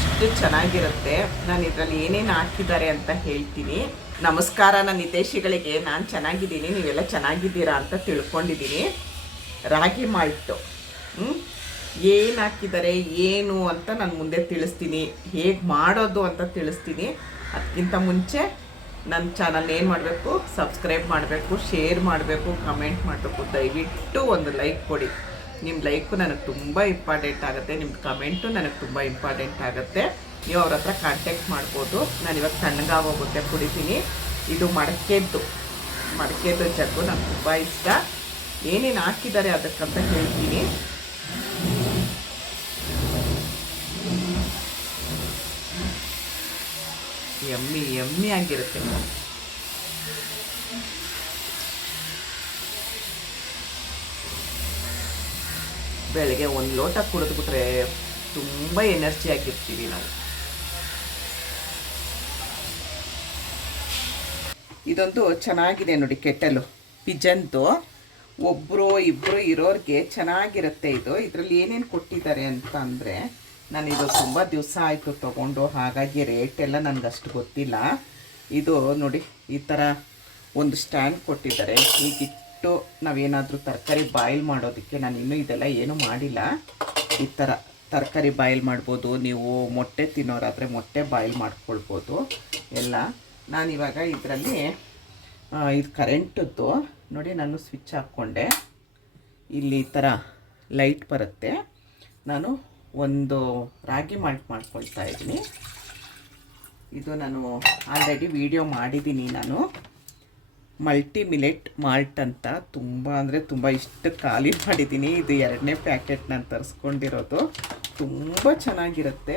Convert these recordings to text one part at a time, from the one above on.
ಎಷ್ಟು ಚೆನ್ನಾಗಿರುತ್ತೆ, ನಾನು ಇದರಲ್ಲಿ ಏನೇನು ಹಾಕಿದ್ದಾರೆ ಅಂತ ಹೇಳ್ತೀನಿ. ನಮಸ್ಕಾರ ನನ್ನ ನಿತೇಶಿಗಳಿಗೆ ನಾನು ಚೆನ್ನಾಗಿದ್ದೀನಿ, ನೀವೆಲ್ಲ ಚೆನ್ನಾಗಿದ್ದೀರಾ ಅಂತ ತಿಳ್ಕೊಂಡಿದ್ದೀನಿ. ರಾಗಿ ಮಾಲ್ಟು ಏನು ಹಾಕಿದ್ದಾರೆ, ಏನು ಅಂತ ನಾನು ಮುಂದೆ ತಿಳಿಸ್ತೀನಿ. ಹೇಗೆ ಮಾಡೋದು ಅಂತ ತಿಳಿಸ್ತೀನಿ. ಅದಕ್ಕಿಂತ ಮುಂಚೆ ನನ್ನ ಚಾನಲ್ ಏನು ಮಾಡಬೇಕು, ಸಬ್ಸ್ಕ್ರೈಬ್ ಮಾಡಬೇಕು, ಶೇರ್ ಮಾಡಬೇಕು, ಕಮೆಂಟ್ ಮಾಡಬೇಕು, ದಯವಿಟ್ಟು ಒಂದು ಲೈಕ್ ಕೊಡಿ. ನಿಮ್ಮ ಲೈಕು ನನಗೆ ತುಂಬ ಇಂಪಾರ್ಟೆಂಟ್ ಆಗುತ್ತೆ ನಿಮ್ಮ ಕಮೆಂಟು ನನಗೆ ತುಂಬ ಇಂಪಾರ್ಟೆಂಟ್ ಆಗುತ್ತೆ. ನೀವು ಅವ್ರ ಹತ್ರ ಕಾಂಟ್ಯಾಕ್ಟ್ ಮಾಡ್ಬೋದು. ನಾನು ಇವಾಗ ತಣ್ಣಗಾಗೋಗುತ್ತೆ ಕುಡಿತೀನಿ. ಇದು ಮಡಕೆದ್ದು ಮಡಕೆದ್ದು ಜಗ್ಗು ನಂಗೆ ತುಂಬ ಇಷ್ಟ. ಏನೇನು ಹಾಕಿದ್ದಾರೆ ಅದಕ್ಕಂತ ಹೇಳ್ತೀನಿ. ಎಮ್ಮಿ ಎಮ್ಮಿ ಆಗಿರುತ್ತೆ. ಬೆಳಗ್ಗೆ ಒಂದು ಲೋಟ ಕುಡಿದ್ಬಿಟ್ರೆ ತುಂಬ ಎನರ್ಜಿ ಆಗಿರ್ತೀವಿ ನಾವು. ಇದೊಂದು ಚೆನ್ನಾಗಿದೆ ನೋಡಿ ಕೆಟ್ಟಲು ಪಿಜನ್ದು ಒಬ್ಬರು ಇಬ್ಬರು ಇರೋರಿಗೆ ಚೆನ್ನಾಗಿರುತ್ತೆ ಇದು. ಇದರಲ್ಲಿ ಏನೇನು ಕೊಟ್ಟಿದ್ದಾರೆ ಅಂತ ಅಂದರೆ, ನಾನು ಇದು ತುಂಬ ದಿವಸ ಆಯಿತು ತೊಗೊಂಡು, ಹಾಗಾಗಿ ರೇಟ್ ಎಲ್ಲ ನನಗೆ ಅಷ್ಟು ಗೊತ್ತಿಲ್ಲ. ಇದು ನೋಡಿ, ಈ ಥರ ಒಂದು ಸ್ಟ್ಯಾಂಡ್ ಕೊಟ್ಟಿದ್ದಾರೆ. ಹೀಗಿಟ್ಟು ನಾವೇನಾದರೂ ತರಕಾರಿ ಬಾಯ್ಲ್ ಮಾಡೋದಕ್ಕೆ ನಾನು ಇನ್ನೂ ಇದೆಲ್ಲ ಏನೂ ಮಾಡಿಲ್ಲ. ಈ ಥರ ತರಕಾರಿ ಬಾಯ್ಲ್ ಮಾಡ್ಬೋದು, ನೀವು ಮೊಟ್ಟೆ ತಿನ್ನೋರಾದರೆ ಮೊಟ್ಟೆ ಬಾಯ್ಲ್ ಮಾಡ್ಕೊಳ್ಬೋದು. ಎಲ್ಲ ನಾನಿವಾಗ ಇದರಲ್ಲಿ ಇದು ಕರೆಂಟದ್ದು. ನೋಡಿ ನಾನು ಸ್ವಿಚ್ ಹಾಕ್ಕೊಂಡೆ. ಇಲ್ಲಿ ಈ ಥರ ಲೈಟ್ ಬರುತ್ತೆ. ನಾನು ಒಂದು ರಾಗಿ ಮಾಲ್ಟ್ ಮಾಡ್ಕೊಳ್ತಾ ಇದ್ದೀನಿ. ಇದು ನಾನು ಆಲ್ರೆಡಿ ವಿಡಿಯೋ ಮಾಡಿದ್ದೀನಿ ನಾನು. ಮಲ್ಟಿ ಮಿಲೆಟ್ ಮಾಲ್ಟ್ ಅಂತ ತುಂಬ ಅಂದರೆ ತುಂಬ ಇಷ್ಟು ಖಾಲಿ ಮಾಡಿದ್ದೀನಿ. ಇದು ಎರಡನೇ ಪ್ಯಾಕೆಟ್ ನಾನು ತರಿಸ್ಕೊಂಡಿರೋದು. ತುಂಬ ಚೆನ್ನಾಗಿರುತ್ತೆ.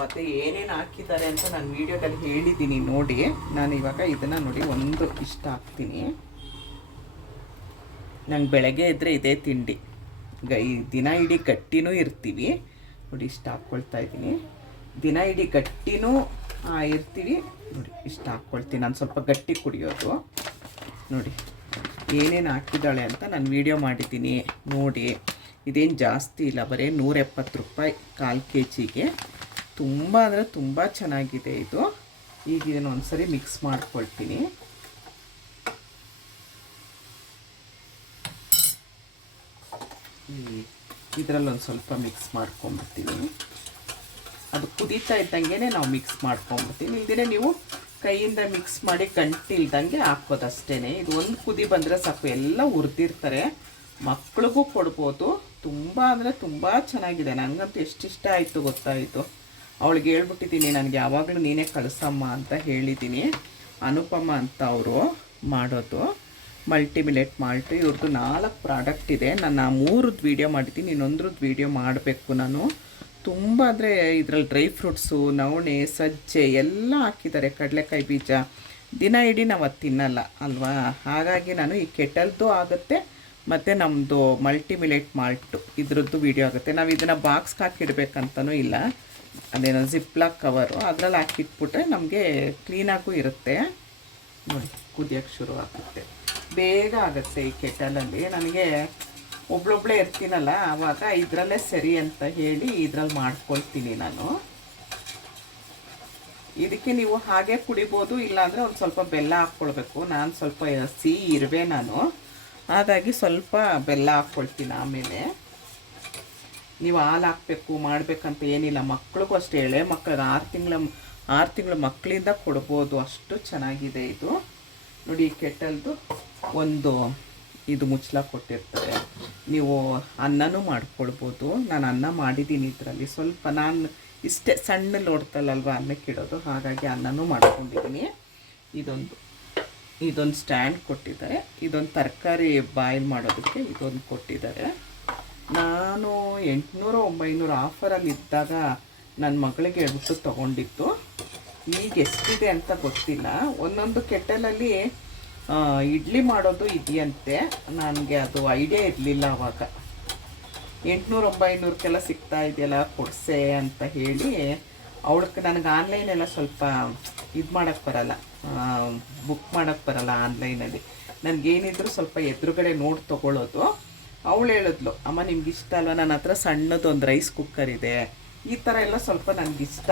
ಮತ್ತು ಏನೇನು ಹಾಕಿದ್ದಾರೆ ಅಂತ ನಾನು ವೀಡಿಯೋದಲ್ಲಿ ಹೇಳಿದ್ದೀನಿ ನೋಡಿ. ನಾನು ಇವಾಗ ಇದನ್ನು ನೋಡಿ ಒಂದು ಇಷ್ಟ ಹಾಕ್ತೀನಿ. ನಂಗೆ ಬೆಳಗ್ಗೆ ಇದ್ದರೆ ಇದೇ ತಿಂಡಿ. ಗ ಈ ದಿನ ಇಡೀ ಗಟ್ಟಿನೂ ಇರ್ತೀವಿ. ನೋಡಿ ಇಷ್ಟ ಹಾಕ್ಕೊಳ್ತಾ ಇದ್ದೀನಿ. ದಿನ ಇಡೀ ಗಟ್ಟಿನೂ ಇರ್ತೀವಿ. ನೋಡಿ, ಇಷ್ಟು ಹಾಕ್ಕೊಳ್ತೀನಿ. ನಾನು ಸ್ವಲ್ಪ ಗಟ್ಟಿ ಕುಡಿಯೋದು. ನೋಡಿ, ಏನೇನು ಹಾಕಿದ್ದಾಳೆ ಅಂತ ನಾನು ವೀಡಿಯೋ ಮಾಡಿದ್ದೀನಿ. ನೋಡಿ, ಇದೇನು ಜಾಸ್ತಿ ಇಲ್ಲ. ಬರೀ ನೂರೆಪ್ಪತ್ತು ರೂಪಾಯಿ ಕಾಲು ಕೆ ಜಿಗೆ ತುಂಬ ಅಂದರೆ ತುಂಬ ಚೆನ್ನಾಗಿದೆ ಇದು. ಈಗ ಇದನ್ನು ಒಂದ್ಸರಿ ಮಿಕ್ಸ್ ಮಾಡ್ಕೊಳ್ತೀನಿ. ಇದರಲ್ಲಿ ಒಂದು ಸ್ವಲ್ಪ ಮಿಕ್ಸ್ ಮಾಡ್ಕೊಂಬಿಡ್ತೀನಿ ಅದು ಕುದೀತಾ ಇದ್ದಂಗೆ ನಾವು ಮಿಕ್ಸ್ ಮಾಡ್ಕೊಂಬಿಡ್ತೀನಿ ಇಲ್ದಿನೇ ನೀವು ಕೈಯಿಂದ ಮಿಕ್ಸ್ ಮಾಡಿ ಗಂಟಿಲ್ದಂಗೆ ಹಾಕೋದಷ್ಟೇ ಇದು ಒಂದು ಕುದಿ ಬಂದರೆ ಸಾಕು. ಎಲ್ಲ ಹುರಿದಿರ್ತಾರೆ. ಮಕ್ಳಿಗೂ ಕೊಡ್ಬೋದು. ತುಂಬ ಅಂದರೆ ತುಂಬ ಚೆನ್ನಾಗಿದೆ. ನನಗಂತೂ ಎಷ್ಟಿಷ್ಟ ಆಯಿತು ಗೊತ್ತಾಯಿತು ಅವಳಿಗೆ ಹೇಳ್ಬಿಟ್ಟಿದ್ದೀನಿ, ನನಗೆ ಯಾವಾಗಲೂ ನೀನೇ ಕಳಿಸಮ್ಮ ಅಂತ ಹೇಳಿದ್ದೀನಿ. ಅನುಪಮ ಅಂತ ಅವರು ಮಾಡೋದು. Multi millet malt. ಇವ್ರದ್ದು ನಾಲ್ಕು ಪ್ರಾಡಕ್ಟ್ ಇದೆ. ನಾನು ಮೂರದ್ದು ವೀಡಿಯೋ ಮಾಡಿದ್ದೀನಿ. ಇನ್ನೊಂದ್ರದ್ದು ವೀಡಿಯೋ ಮಾಡಬೇಕು ನಾನು. ತುಂಬ ಅಂದರೆ ಇದರಲ್ಲಿ ಡ್ರೈ ಫ್ರೂಟ್ಸು ನವಣೆ, ಸಜ್ಜೆ ಎಲ್ಲ ಹಾಕಿದ್ದಾರೆ. ಕಡಲೆಕಾಯಿ ಬೀಜ. ದಿನ ಇಡೀ ನಾವು ಅದು ತಿನ್ನಲ್ಲ, ಅಲ್ವಾ? ಹಾಗಾಗಿ ನಾನು ಈ ಕೆಟಲ್ದು ಆಗುತ್ತೆ, ಮತ್ತು ನಮ್ಮದು ಮಲ್ಟಿಮಿಲೆಟ್ ಮಾಲ್ಟು ಇದ್ರದ್ದು ವೀಡಿಯೋ ಆಗುತ್ತೆ. ನಾವು ಇದನ್ನು ಬಾಕ್ಸ್ಗೆ ಹಾಕಿಡ್ಬೇಕಂತನೂ ಇಲ್ಲ. ಅದೇನೋ ಜಿಪ್ಲಾಕ್ ಕವರು ಅದರಲ್ಲಿ ಹಾಕಿಟ್ಬಿಟ್ರೆ ನಮಗೆ ಕ್ಲೀನಾಗೂ ಇರುತ್ತೆ. ನೋಡಿ ಕುದಿಯೋಕ್ಕೆ ಶುರು ಆಗುತ್ತೆ. ಬೇಗ ಆಗುತ್ತೆ ಈ ಕೆಟಲಲ್ಲಿ ನನಗೆ ಒಬ್ಳೊಬ್ಳೇ ಇರ್ತೀನಲ್ಲ ಆವಾಗ ಇದರಲ್ಲೇ ಸರಿ ಅಂತ ಹೇಳಿ ಇದ್ರಲ್ಲಿ ಮಾಡ್ಕೊಳ್ತೀನಿ ನಾನು. ಇದಕ್ಕೆ ನೀವು ಹಾಗೆ ಕುಡಿಬೋದು, ಇಲ್ಲಾಂದರೆ ಒಂದು ಸ್ವಲ್ಪ ಬೆಲ್ಲ ಹಾಕ್ಕೊಳ್ಬೇಕು. ನಾನು ಸ್ವಲ್ಪ ಸಿಹಿ ಇರುವೆ ನಾನು. ಹಾಗಾಗಿ ಸ್ವಲ್ಪ ಬೆಲ್ಲ ಹಾಕ್ಕೊಳ್ತೀನಿ ಆಮೇಲೆ. ನೀವು ಹಾಲು ಹಾಕಬೇಕು, ಮಾಡಬೇಕಂತ ಏನಿಲ್ಲ. ಮಕ್ಳಿಗೂ ಅಷ್ಟೇ, ಎಳೆ ಮಕ್ಕಳಿಗೆ ಆರು ತಿಂಗಳ ಆರು ತಿಂಗಳ ಮಕ್ಕಳಿಂದ ಕೊಡ್ಬೋದು. ಅಷ್ಟು ಚೆನ್ನಾಗಿದೆ ಇದು. ನೋಡಿ ಕೆಟ್ಟಲ್ದು ಒಂದು ಇದು ಮುಚ್ಚಲ ಕೊಟ್ಟಿರ್ತಾರೆ ನೀವು ಅನ್ನನೂ ಮಾಡ್ಕೊಳ್ಬೋದು. ನಾನು ಅನ್ನ ಮಾಡಿದ್ದೀನಿ ಇದರಲ್ಲಿ. ಸ್ವಲ್ಪ ನಾನು ಇಷ್ಟೇ ಸಣ್ಣ ಲೋಡ್ತಲ್ಲಲ್ವ ಅನ್ನಕ್ಕೆ ಇಡೋದು. ಹಾಗಾಗಿ ಅನ್ನನೂ ಮಾಡ್ಕೊಂಡಿದ್ದೀನಿ. ಇದೊಂದು ಇದೊಂದು ಸ್ಟ್ಯಾಂಡ್ ಕೊಟ್ಟಿದ್ದಾರೆ. ಇದೊಂದು ತರಕಾರಿ ಬಾಯ್ಲ್ ಮಾಡೋದಕ್ಕೆ ಇದೊಂದು ಕೊಟ್ಟಿದ್ದಾರೆ. ನಾನು ಎಂಟುನೂರು, ಒಂಬೈನೂರು ಆಫರಲ್ಲಿ ಇದ್ದಾಗ ನನ್ನ ಮಗಳಿಗೆ ಹೇಳ್ಬಿಟ್ಟು ತೊಗೊಂಡಿತ್ತು ಈಗ ಎಷ್ಟಿದೆ ಅಂತ ಗೊತ್ತಿಲ್ಲ. ಒಂದೊಂದು ಕೆಟ್ಟಲಲ್ಲಿ ಇಡ್ಲಿ ಮಾಡೋದು ಇದೆಯಂತೆ. ನನಗೆ ಅದು ಐಡಿಯಾ ಇರಲಿಲ್ಲ ಅವಾಗ. ಎಂಟುನೂರು ಒಂಬೈನೂರಕ್ಕೆಲ್ಲ ಸಿಗ್ತಾ ಇದೆಯಲ್ಲ, ಕೊಡ್ಸೆ ಅಂತ ಹೇಳಿ ಅವಳಕ್ಕೆ ನನಗೆ ಆನ್ಲೈನೆಲ್ಲ ಸ್ವಲ್ಪ ಇದು ಮಾಡೋಕ್ಕೆ ಬರಲ್ಲ. ಬುಕ್ ಮಾಡೋಕ್ಕೆ ಬರಲ್ಲ ಆನ್ಲೈನಲ್ಲಿ ನನಗೇನಿದ್ರು ಸ್ವಲ್ಪ ಎದುರುಗಡೆ ನೋಡಿ ತೊಗೊಳ್ಳೋದು ಅವಳು ಹೇಳಿದ್ಲು, ಅಮ್ಮ, ನಿಮ್ಗೆ ಇಷ್ಟ ಅಲ್ವಾ? ನನ್ನ ಹತ್ರ ಸಣ್ಣದೊಂದು ರೈಸ್ ಕುಕ್ಕರ್ ಇದೆ. ಈ ಥರ ಎಲ್ಲ ಸ್ವಲ್ಪ ನನಗಿಷ್ಟ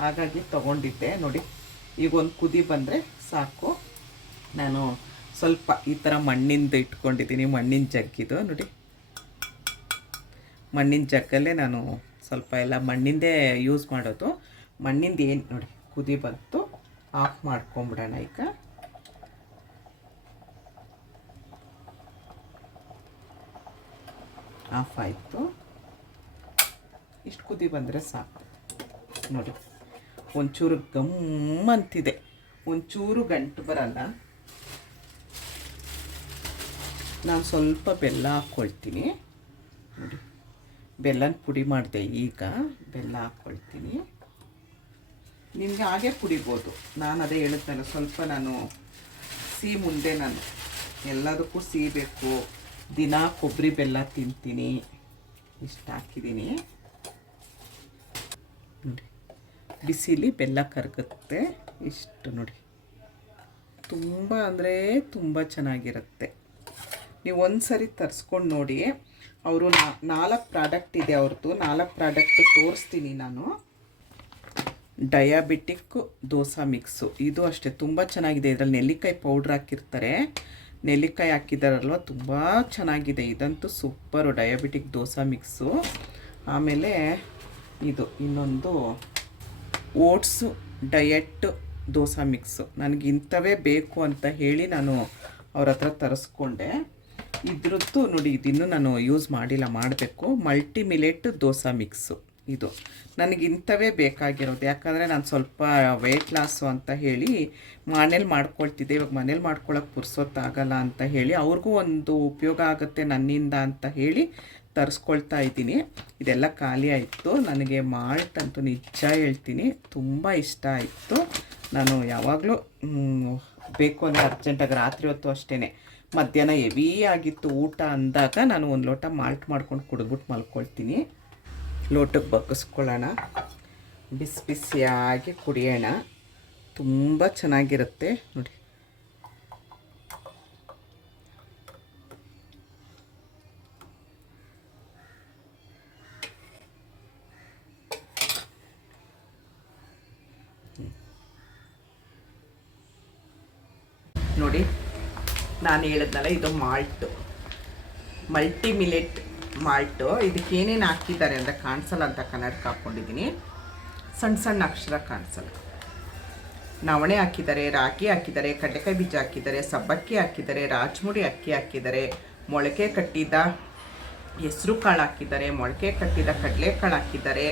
ಹಾಗಾಗಿ ತೊಗೊಂಡಿದ್ದೆ. ನೋಡಿ, ಈಗ ಒಂದು ಕುದಿ ಬಂದರೆ ಸಾಕು. ನಾನು ಸ್ವಲ್ಪ ಈ ಥರ ಮಣ್ಣಿಂದ ಇಟ್ಕೊಂಡಿದ್ದೀನಿ, ಮಣ್ಣಿನ ಜಗ್ಗಿದು ನೋಡಿ. ಮಣ್ಣಿನ ಜಗ್ಗಲ್ಲೇ ನಾನು ಸ್ವಲ್ಪ ಎಲ್ಲ ಮಣ್ಣಿಂದೇ ಯೂಸ್ ಮಾಡೋದು. ಮಣ್ಣಿಂದ ಏನು, ನೋಡಿ, ಕುದಿ ಬಂತು, ಆಫ್ ಮಾಡ್ಕೊಂಬಿಡೋಣ ಈಗ. ಆಫ್ ಆಯಿತು. ಇಷ್ಟು ಕುದಿ ಬಂದರೆ ಸಾಕು. ನೋಡಿ, ಒಂಚೂರು ಗಮ್ ಅಂತಿದೆ ಒಂಚೂರು ಗಂಟು ಬರಲ್ಲ. ನಾನು ಸ್ವಲ್ಪ ಬೆಲ್ಲ ಹಾಕ್ಕೊಳ್ತೀನಿ ನೋಡಿ. ಬೆಲ್ಲನ ಪುಡಿ ಮಾಡಿದೆ ಈಗ. ಬೆಲ್ಲ ಹಾಕ್ಕೊಳ್ತೀನಿ ನಿಮಗೆ ಹಾಗೆ ಕುಡಿಬೋದು ನಾನು ಅದೇ ಹೇಳಿದ್ನಲ್ಲ, ಸ್ವಲ್ಪ ನಾನು ಸಿಹಿ ಮುಂದೆ ನಾನು ಎಲ್ಲದಕ್ಕೂ ಸಿಹಿ ಬೇಕು. ದಿನ ಕೊಬ್ಬರಿ ಬೆಲ್ಲ ತಿಂತೀನಿ. ಇಷ್ಟು ಹಾಕಿದ್ದೀನಿ ನೋಡಿ. ಬಿಸಿಲಿ ಬೆಲ್ಲ ಕರಗುತ್ತೆ. ಇಷ್ಟು ನೋಡಿ. ತುಂಬ ಅಂದರೆ ತುಂಬ ಚೆನ್ನಾಗಿರುತ್ತೆ. ನೀವು ಒಂದು ಸರಿ ತರಿಸ್ಕೊಂಡು ನೋಡಿ. ಅವರು ನಾಲ್ಕು ಪ್ರಾಡಕ್ಟ್ ಇದೆ ಅವ್ರದ್ದು ನಾಲ್ಕು ಪ್ರಾಡಕ್ಟ್ ತೋರಿಸ್ತೀನಿ ನಾನು. ಡಯಾಬಿಟಿಕ್ ದೋಸಾ ಮಿಕ್ಸು ಇದು ಅಷ್ಟೇ, ತುಂಬ ಚೆನ್ನಾಗಿದೆ. ಇದರಲ್ಲಿ ನೆಲ್ಲಿಕಾಯಿ ಪೌಡ್ರ್ ಹಾಕಿರ್ತಾರೆ. ನೆಲ್ಲಿಕಾಯಿ ಹಾಕಿದಾರಲ್ವ? ತುಂಬ ಚೆನ್ನಾಗಿದೆ. ಇದಂತೂ ಸೂಪರು ಡಯಾಬಿಟಿಕ್ ದೋಸಾ ಮಿಕ್ಸು ಆಮೇಲೆ ಇದು, ಇನ್ನೊಂದು ಓಟ್ಸು ಡಯಟ್ ದೋಸಾ ಮಿಕ್ಸು ನನಗೆ ಇಂಥವೇ ಬೇಕು ಅಂತ ಹೇಳಿ ನಾನು ಅವ್ರ ಹತ್ರ ತರಿಸ್ಕೊಂಡೆ. ಇದ್ರದ್ದು ನೋಡಿ, ಇದನ್ನು ನಾನು ಯೂಸ್ ಮಾಡಿಲ್ಲ, ಮಾಡಬೇಕು. ಮಲ್ಟಿ ಮಿಲೆಟ್ ದೋಸಾ ಮಿಕ್ಸು ಇದು. ನನಗೆ ಇಂಥವೇ ಬೇಕಾಗಿರೋದು. ಯಾಕಂದರೆ ನಾನು ಸ್ವಲ್ಪ ವೆಯ್ಟ್ ಲಾಸು ಅಂತ ಹೇಳಿ ಮನೇಲಿ ಮಾಡ್ಕೊಳ್ತಿದ್ದೆ. ಇವಾಗ ಮನೇಲಿ ಮಾಡ್ಕೊಳ್ಳೋಕೆ ಪುರ್ಸೊತ್ತಾಗಲ್ಲ ಅಂತ ಹೇಳಿ ಅವ್ರಿಗೂ ಒಂದು ಉಪಯೋಗ ಆಗುತ್ತೆ ನನ್ನಿಂದ ಅಂತ ಹೇಳಿ ತರಿಸ್ಕೊಳ್ತಾ ಇದ್ದೀನಿ. ಇದೆಲ್ಲ ಖಾಲಿ ಆಯಿತು. ನನಗೆ ಮಾಲ್ಟ್ ಅಂತೂ ನಿಜ ಹೇಳ್ತೀನಿ. ತುಂಬ ಇಷ್ಟ ಆಯಿತು. ನಾನು ಯಾವಾಗಲೂ ಬೇಕು ಅಂದರೆ ಅರ್ಜೆಂಟಾಗಿ ರಾತ್ರಿ ಹೊತ್ತು ಅಷ್ಟೇ ಮಧ್ಯಾಹ್ನ ಹೆವಿ ಆಗಿತ್ತು ಊಟ ಅಂದಾಗ ನಾನು ಒಂದು ಲೋಟ ಮಾಲ್ಟ್ ಮಾಡ್ಕೊಂಡು ಕುಡಿದ್ಬಿಟ್ಟು ಮಲ್ಕೊಳ್ತೀನಿ. ಲೋಟಕ್ಕೆ ಬಗ್ಗಿಸ್ಕೊಳ್ಳೋಣ. ಬಿಸಿ ಬಿಸಿಯಾಗಿ ಕುಡಿಯೋಣ. ತುಂಬ ಚೆನ್ನಾಗಿರುತ್ತೆ. ನೋಡಿ. ನೋಡಿ. ನಾನು ಹೇಳಿದ್ನಲ್ಲ, ಇದು ಮಾಲ್ಟು. Multi millet. ಮಾಲ್ಟು ಇದಕ್ಕೆ ಏನೇನು ಹಾಕಿದ್ದಾರೆ ಅಂತ ಕಾಣಿಸಲ್ಲ ಅಂತ ಕನ್ನಡಕ್ಕೆ ಹಾಕ್ಕೊಂಡಿದ್ದೀನಿ. ಸಣ್ಣ ಸಣ್ಣ ಅಕ್ಷರ ಕಾಣಿಸಲ್ಲ. ನವಣೆ ಹಾಕಿದ್ದಾರೆ, ರಾಗಿ ಹಾಕಿದ್ದಾರೆ, ಕಡಲೆಕಾಯಿ ಬೀಜ ಹಾಕಿದ್ದಾರೆ, ಸಬ್ಬಕ್ಕಿ ಹಾಕಿದ್ದಾರೆ ರಾಜ್ಮುಡಿ ಅಕ್ಕಿ ಹಾಕಿದ್ದಾರೆ, ಮೊಳಕೆ ಕಟ್ಟಿದ ಹೆಸರು ಕಾಳು ಹಾಕಿದ್ದಾರೆ, ಮೊಳಕೆ ಕಟ್ಟಿದ ಕಡಲೆಕಾಳು ಹಾಕಿದ್ದಾರೆ,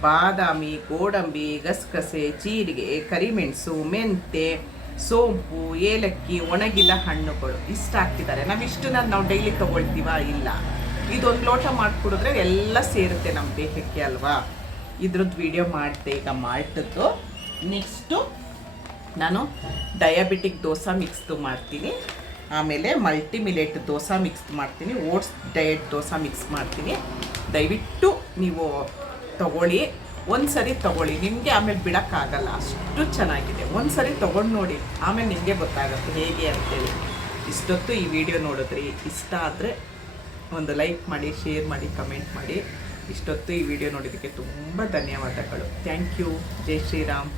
ಬಾದಾಮಿ, ಗೋಡಂಬಿ, ಗಸಗಸೆ, ಜೀರಿಗೆ, ಕರಿಮೆಣಸು ಮೆಂತೆ ಸೋಂಪು, ಏಲಕ್ಕಿ ಒಣಗಿಲ್ಲ ಹಣ್ಣುಗಳು ಇಷ್ಟು ಹಾಕಿದ್ದಾರೆ ನಾವಿಷ್ಟು ನಾವು ಡೈಲಿ ತೊಗೊಳ್ತೀವ ಇಲ್ಲ? ಇದೊಂದು ಲೋಟ ಮಾಡಿಕೊಡಿದ್ರೆ ಎಲ್ಲ ಸೇರುತ್ತೆ ನಮ್ಮ ದೇಹಕ್ಕೆ ಅಲ್ವಾ? ಇದ್ರದ್ದು ವಿಡಿಯೋ ಮಾಡಿದೆ, ಈಗ ಮಾಲ್ಟದ್ದು ನೆಕ್ಸ್ಟು ನಾನು ಡಯಾಬಿಟಿಕ್ ದೋಸೆ ಮಿಕ್ಸ್ದು ಮಾಡ್ತೀನಿ. ಆಮೇಲೆ ಮಲ್ಟಿ ಮಿಲೆಟ್ ದೋಸೆ ಮಿಕ್ಸ್ ಮಾಡ್ತೀನಿ. ಓಟ್ಸ್ ಡಯಟ್ ದೋಸೆ ಮಿಕ್ಸ್ ಮಾಡ್ತೀನಿ. ದಯವಿಟ್ಟು ನೀವು ತಗೊಳ್ಳಿ. ಒಂದು ಸರಿ ತಗೊಳ್ಳಿ. ನಿಮಗೆ ಆಮೇಲೆ ಬಿಡೋಕ್ಕಾಗಲ್ಲ. ಅಷ್ಟು ಚೆನ್ನಾಗಿದೆ. ಒಂದು ಸರಿ ತೊಗೊಂಡು ನೋಡಿ. ಆಮೇಲೆ ನಿಮಗೆ ಗೊತ್ತಾಗುತ್ತೆ ಹೇಗೆ ಅಂತೇಳಿ. ಇಷ್ಟೊತ್ತು ಈ ವಿಡಿಯೋ ನೋಡಿದ್ರಿ. ಇಷ್ಟ ಆದರೆ ಒಂದು ಲೈಕ್ ಮಾಡಿ, ಶೇರ್ ಮಾಡಿ, ಕಮೆಂಟ್ ಮಾಡಿ. ಇಷ್ಟೊತ್ತು ಈ ವಿಡಿಯೋ ನೋಡಿದ್ದಕ್ಕೆ ತುಂಬ ಧನ್ಯವಾದಗಳು. Thank you. ಜೈ ಶ್ರೀರಾಮ್.